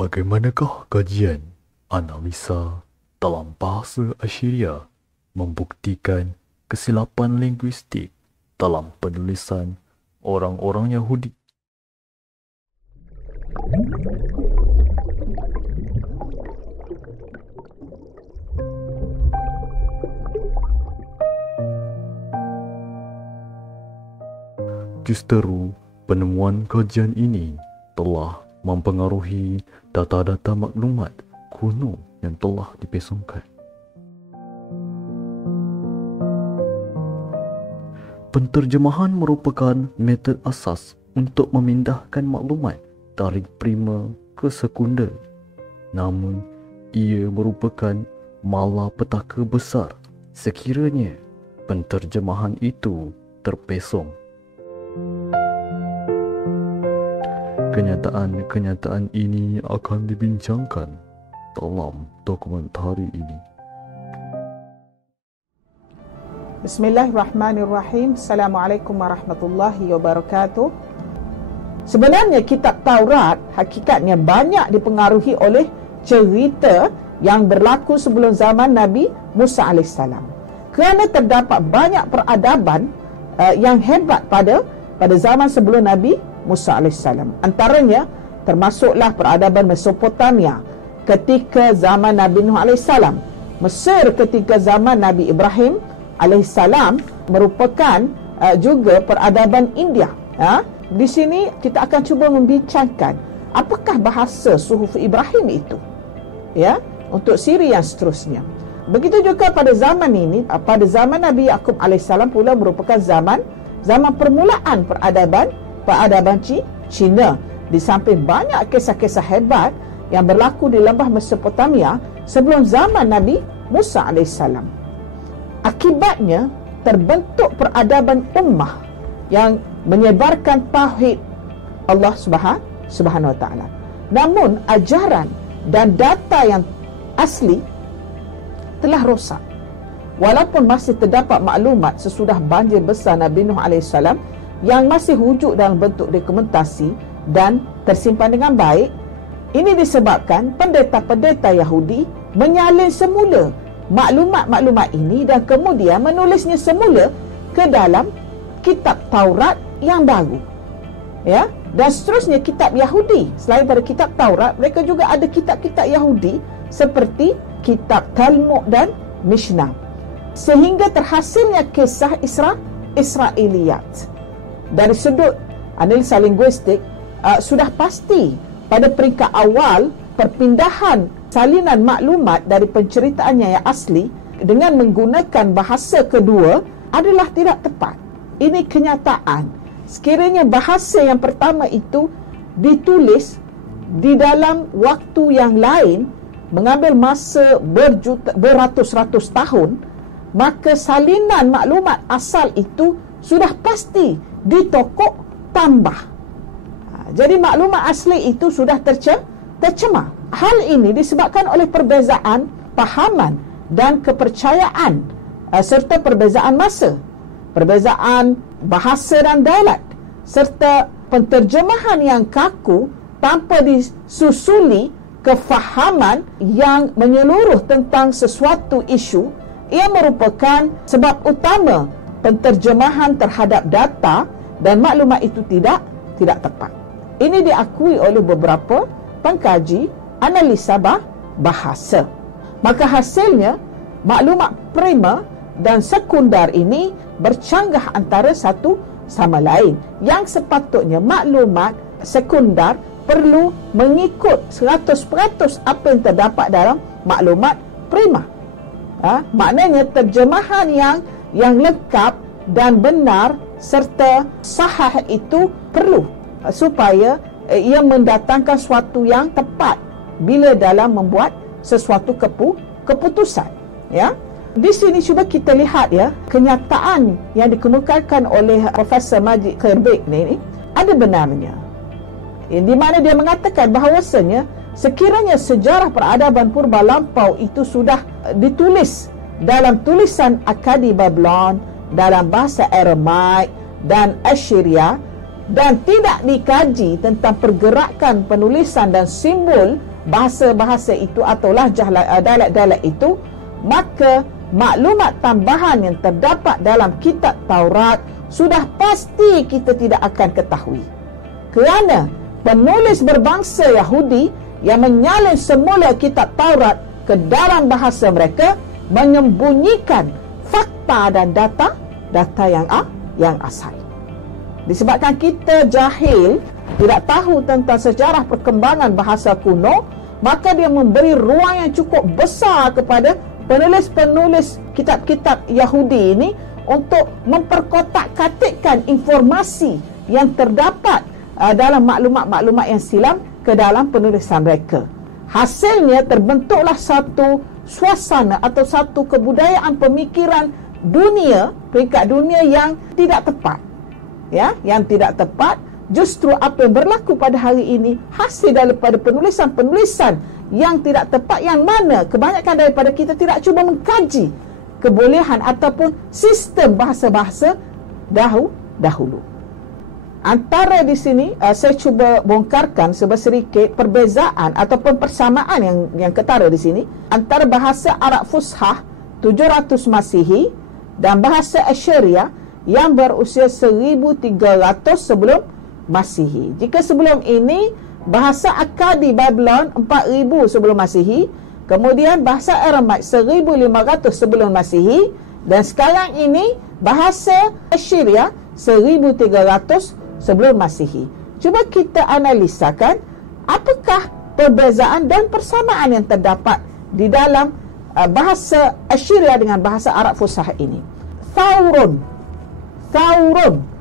Bagaimanakah kajian analisa dalam bahasa Assyria membuktikan kesilapan linguistik dalam penulisan orang-orang Yahudi? Justeru penemuan kajian ini telah mempengaruhi data-data maklumat kuno yang telah dipesongkan. Penterjemahan merupakan metod asas untuk memindahkan maklumat dari primer ke sekunder. Namun, ia merupakan malapetaka besar sekiranya penterjemahan itu terpesong. Kenyataan-kenyataan ini akan dibincangkan dalam dokumentari ini. Bismillahirrahmanirrahim. Assalamualaikum warahmatullahi wabarakatuh. Sebenarnya kitab Taurat hakikatnya banyak dipengaruhi oleh cerita yang berlaku sebelum zaman Nabi Musa AS. Kerana terdapat banyak peradaban yang hebat pada zaman sebelum Nabi Musa AS. Antaranya termasuklah peradaban Mesopotamia ketika zaman Nabi Nuh AS. Mesir ketika zaman Nabi Ibrahim AS merupakan juga peradaban India. Di sini kita akan cuba membincangkan apakah bahasa suhuf Ibrahim itu, untuk siri yang seterusnya. Begitu juga pada zaman ini, pada zaman Nabi Yaqub AS pula merupakan zaman permulaan peradaban Cina. Di samping banyak kisah-kisah hebat yang berlaku di lembah Mesopotamia sebelum zaman Nabi Musa AS. Akibatnya terbentuk peradaban ummah yang menyebarkan tauhid Allah Subhanahu Wa Taala. Namun ajaran dan data yang asli telah rosak. Walaupun masih terdapat maklumat sesudah banjir besar Nabi Nuh AS yang masih wujud dalam bentuk dokumentasi dan tersimpan dengan baik, ini disebabkan pendeta-pendeta Yahudi menyalin semula maklumat-maklumat ini dan kemudian menulisnya semula ke dalam kitab Taurat yang baru. Dan seterusnya kitab Yahudi. Selain pada kitab Taurat, mereka juga ada kitab-kitab Yahudi seperti kitab Talmud dan Mishnah. Sehingga terhasilnya kisah Israiliyat. Dari sudut analisa linguistik, sudah pasti pada peringkat awal perpindahan salinan maklumat dari penceritaannya yang asli dengan menggunakan bahasa kedua adalah tidak tepat. Ini kenyataan. Sekiranya bahasa yang pertama itu ditulis di dalam waktu yang lain, mengambil masa beratus-ratus tahun, maka salinan maklumat asal itu sudah pasti ditokok tambah. Jadi maklumat asli itu sudah tercemar. Hal ini disebabkan oleh perbezaan pahaman dan kepercayaan serta perbezaan masa, perbezaan bahasa dan dialek, serta penterjemahan yang kaku tanpa disusuli kefahaman yang menyeluruh tentang sesuatu isu. Ia merupakan sebab utama penterjemahan terhadap data dan maklumat itu tidak tepat. Ini diakui oleh beberapa pengkaji analisa bahasa. Maka hasilnya maklumat primer dan sekunder ini bercanggah antara satu sama lain. Yang sepatutnya maklumat sekunder perlu mengikut 100% apa yang terdapat dalam maklumat primer. Maknanya terjemahan yang lengkap dan benar serta sahih itu perlu supaya ia mendatangkan sesuatu yang tepat bila dalam membuat sesuatu keputusan. Di sini cuba kita lihat kenyataan yang dikemukakan oleh Profesor Majid Khirbik ni ada benarnya. Di mana dia mengatakan bahawasanya sekiranya sejarah peradaban purba lampau itu sudah ditulis dalam tulisan Akadi Babylon, dalam bahasa Aramaik dan Assyria, dan tidak dikaji tentang pergerakan penulisan dan simbol bahasa-bahasa itu atau lahjah dialek-dialek itu, maka maklumat tambahan yang terdapat dalam kitab Taurat sudah pasti kita tidak akan ketahui. Kerana penulis berbangsa Yahudi yang menyalin semula kitab Taurat ke dalam bahasa mereka menyembunyikan fakta dan data yang asal. Disebabkan kita jahil, tidak tahu tentang sejarah perkembangan bahasa kuno, maka dia memberi ruang yang cukup besar kepada penulis-penulis kitab-kitab Yahudi ini untuk memperkotak-katikkan informasi yang terdapat dalam maklumat-maklumat yang silam ke dalam penulisan mereka. Hasilnya terbentuklah satu suasana atau satu kebudayaan pemikiran dunia, peringkat dunia yang tidak tepat. Ya, yang tidak tepat. Justru apa yang berlaku pada hari ini hasil daripada penulisan-penulisan yang tidak tepat, yang mana kebanyakan daripada kita tidak cuba mengkaji kebolehan ataupun sistem bahasa-bahasa dahulu. Antara di sini saya cuba bongkarkan sedikit perbezaan ataupun persamaan yang ketara di sini antara bahasa Arab Fushah 700 Masihi dan bahasa Assyria yang berusia 1300 sebelum Masihi. Jika sebelum ini bahasa Akkadi Babylon 4000 sebelum Masihi, kemudian bahasa Aramaik 1500 sebelum Masihi, dan sekarang ini bahasa Assyria 1300 sebelum Masihi. Cuba kita analisakan apakah perbezaan dan persamaan yang terdapat di dalam bahasa Assyria dengan bahasa Arab Fushah ini. Thawrun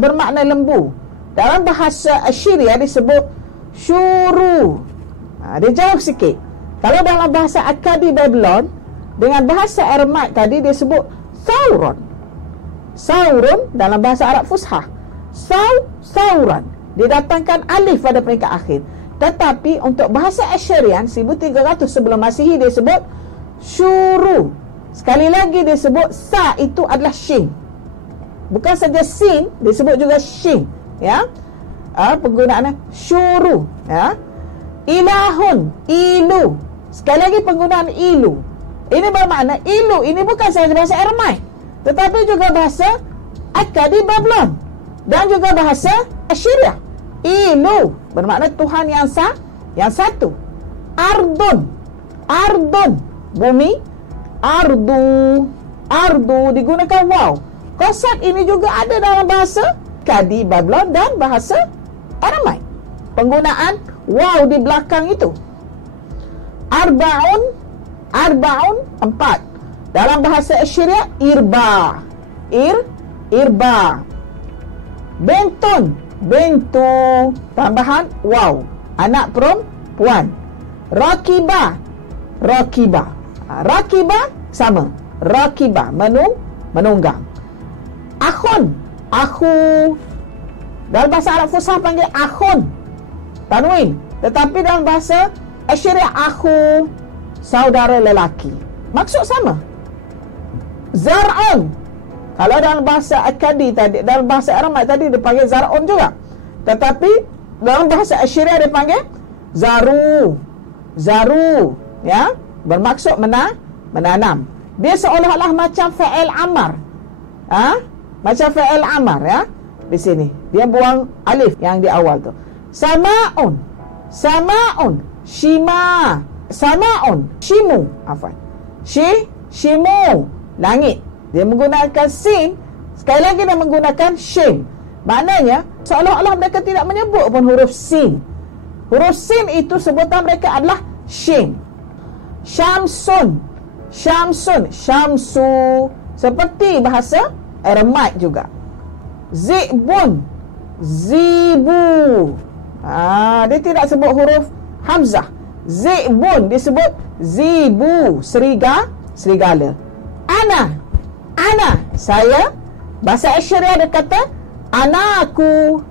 bermakna lembu. Dalam bahasa Assyria disebut syuru. Dia jauh sikit. Kalau dalam bahasa Akkadi Babylon dengan bahasa Aramaik tadi dia sebut Sauron. Sauron dalam bahasa Arab Fushah. Sauron. Didatangkan alif pada peringkat akhir. Tetapi untuk bahasa Assyrian 1300 sebelum Masihi dia sebut syuru. Sekali lagi dia sebut sa itu adalah shin. Bukan saja sin, disebut juga shin. Ya, penggunaannya syuru. Ya, ilahun, ilu. Sekali lagi penggunaan ilu. Ini bermakna ilu ini bukan sahaja bahasa Aramaik, tetapi juga bahasa Akkadi Babylon dan juga bahasa Assyria. Ilu bermakna Tuhan yang satu. Ardun, bumi. Ardu digunakan waw. Konsep ini juga ada dalam bahasa Akkadi Babylon dan bahasa Aramaik. Penggunaan waw di belakang itu. Arbaun 4. Dalam bahasa Assyria irba. Irba. Bentu tambahan waw. Anak perempuan. Rakiba. Rakiba sama. Rakiba menunggang. Akhu. Dalam bahasa Arab Fushah panggil akhun, tanwin. Tetapi dalam bahasa Assyria akhu, saudara lelaki. Maksud sama. Zar'un. Kalau dalam bahasa Akkadi tadi, dalam bahasa Aramaik tadi dia panggil zar'un juga. Tetapi dalam bahasa Assyria dia panggil zaru. Ya, bermaksud menanam. Dia seolah-olah macam fa'il amar. Macam fa'il amar ya. Di sini dia buang alif yang di awal tu. Samaun. Shima. Samaun. Shimu. Shimu. Langit. Dia menggunakan sin. Sekali lagi dia menggunakan shin. Maknanya seolah-olah mereka tidak menyebut pun huruf sin. Huruf sin itu sebutan mereka adalah shin. Syamsu. Seperti bahasa Aramaik juga. Zibu. Dia tidak sebut huruf hamzah. Zibun disebut zibu, serigala. Ana, saya. Bahasa Assyria dia kata anakku,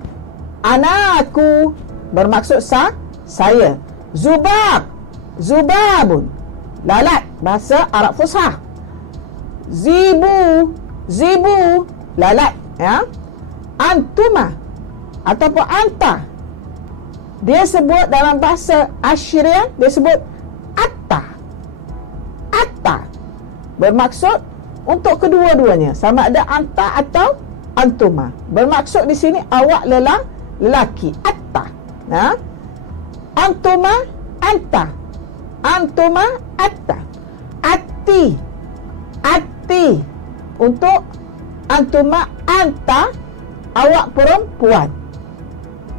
bermaksud saya. Zubabun, lalat. Bahasa Arab Fushah. Zibu, lalat ya. Antuma ataupun anta, Dia sebut dalam bahasa Assyrian, dia sebut atta. Atta bermaksud untuk kedua-duanya, sama ada anta atau antuma. Bermaksud di sini awak lelaki, atta. Antuma, anta. Antuma, atta. Ati untuk antuma, anta, awak perempuan.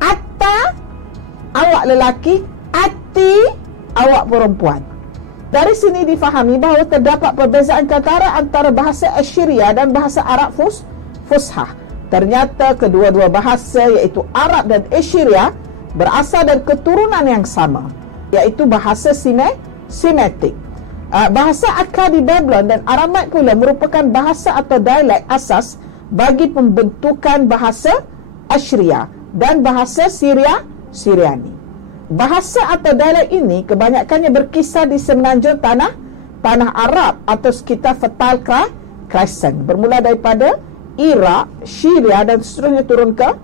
Atta, awak lelaki. Ati, awak perempuan. Dari sini difahami bahawa terdapat perbezaan kata antara bahasa Assyria dan bahasa Arab Fushah. Ternyata kedua-dua bahasa iaitu Arab dan Assyria berasal dari keturunan yang sama, iaitu bahasa Semitik. Bahasa Akkadi Babylon dan Aramaic pula merupakan bahasa atau dialek asas bagi pembentukan bahasa Assyria dan bahasa Syriani. Bahasa atau dialek ini kebanyakannya berkisar di semenanjung tanah Arab atau sekitar Fertile Crescent, bermula daripada Iraq, Syria dan seterusnya turun ke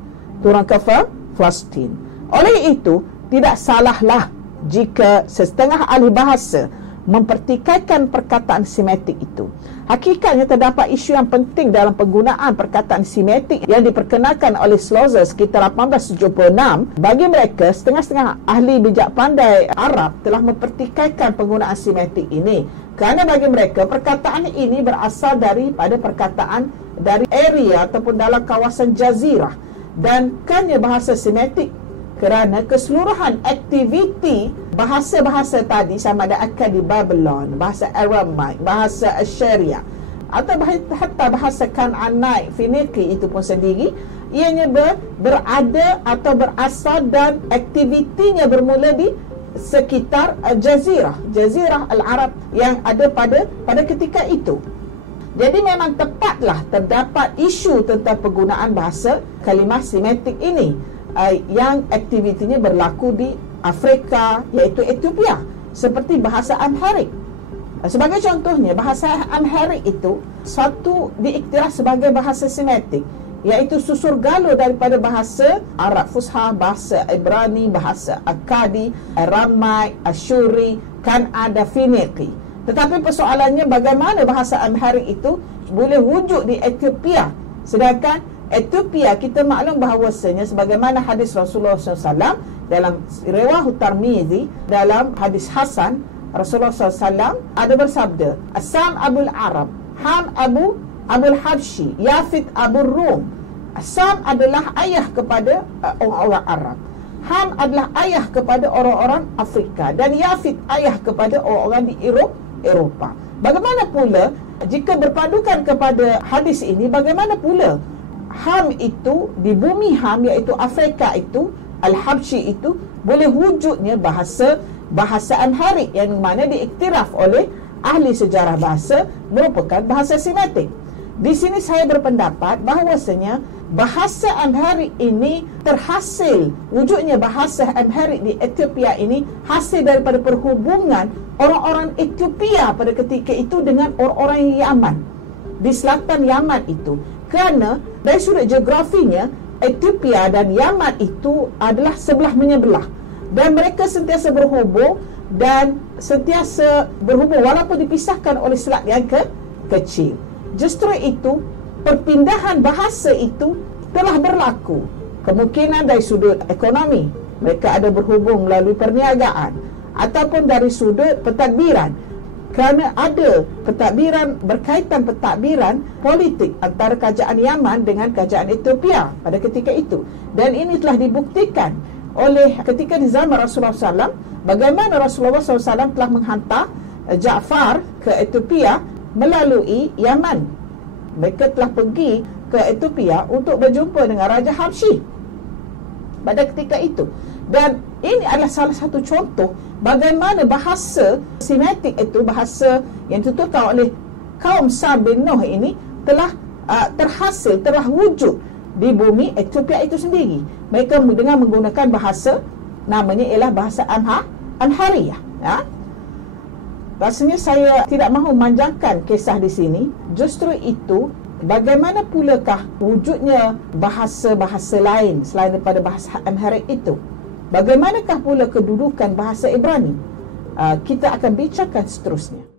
Palestin. Oleh itu, tidak salahlah jika setengah ahli bahasa mempertikaikan perkataan Semitik itu. Hakikatnya terdapat isu yang penting dalam penggunaan perkataan Semitik yang diperkenalkan oleh Schlosser sekitar 1876. Bagi mereka, setengah-setengah ahli bijak pandai Arab telah mempertikaikan penggunaan Semitik ini, kerana bagi mereka perkataan ini berasal daripada perkataan dari area ataupun dalam kawasan jazirah dan bukannya bahasa Semitik, kerana keseluruhan aktiviti bahasa-bahasa tadi sama ada Akkadi Babylon, bahasa Aramaic, bahasa Assyria atau hatta bahasa Kanaanite, Finiki itu pun sendiri, ianya berada atau berasal dan aktivitinya bermula di sekitar Jazirah Al-Arab yang ada pada ketika itu. Jadi memang tepatlah terdapat isu tentang penggunaan bahasa kalimah Semitik ini yang aktivitinya berlaku di Afrika, iaitu Ethiopia, seperti bahasa Amharic. Sebagai contohnya, bahasa Amharic itu satu diiktiraf sebagai bahasa Semitik, iaitu susur galur daripada bahasa Arab Fushah, bahasa Ibrani, bahasa Akkadi, Aramaic, Asyuri, Kan'an dan Finiki. Tetapi persoalannya bagaimana bahasa Amharic itu boleh wujud di Ethiopia, sedangkan Ethiopia kita maklum bahawasanya sebagaimana hadis Rasulullah SAW dalam riwayat Tirmizi, dalam hadis Hasan, Rasulullah SAW ada bersabda, Asam Abul Arab, Ham Abul Habshi, Yafid Abul Rum. Asam adalah ayah kepada orang-orang Arab, Ham adalah ayah kepada orang-orang Afrika, dan Yafid ayah kepada orang-orang di Eropah. Bagaimana pula jika berpadukan kepada hadis ini, bagaimana pula Ham itu di bumi Ham, iaitu Afrika itu, Al-Habsyi itu boleh wujudnya bahasa Amharic yang mana diiktiraf oleh ahli sejarah bahasa merupakan bahasa Semitik. Di sini saya berpendapat bahawasanya bahasa Amharic ini terhasil, wujudnya bahasa Amharic di Ethiopia ini hasil daripada perhubungan orang-orang Ethiopia pada ketika itu dengan orang-orang Yaman di selatan Yaman itu. Kerana dari sudut geografinya, Ethiopia dan Yaman itu adalah sebelah menyebelah, dan mereka sentiasa berhubung walaupun dipisahkan oleh selat yang kecil. Justru itu, perpindahan bahasa itu telah berlaku. Kemungkinan dari sudut ekonomi, mereka ada berhubung melalui perniagaan, ataupun dari sudut pentadbiran, kerana ada berkaitan pentadbiran politik antara kerajaan Yaman dengan kerajaan Ethiopia pada ketika itu. Dan ini telah dibuktikan oleh ketika di zaman Rasulullah SAW, bagaimana Rasulullah SAW telah menghantar Ja'far ke Ethiopia melalui Yaman. Mereka telah pergi ke Ethiopia untuk berjumpa dengan Raja Habsyi pada ketika itu. Dan ini adalah salah satu contoh bagaimana bahasa Semitik itu, bahasa yang dituturkan oleh kaum Sam bin Nuh ini telah telah wujud di bumi Ethiopia itu sendiri. Mereka dengan menggunakan bahasa, namanya ialah bahasa Amhariyah. Rasanya saya tidak mahu memanjangkan kisah di sini. Justru itu, bagaimana pulakah wujudnya bahasa-bahasa lain selain daripada bahasa Amharic itu? Bagaimanakah pula kedudukan bahasa Ibrani? Kita akan bincangkan seterusnya.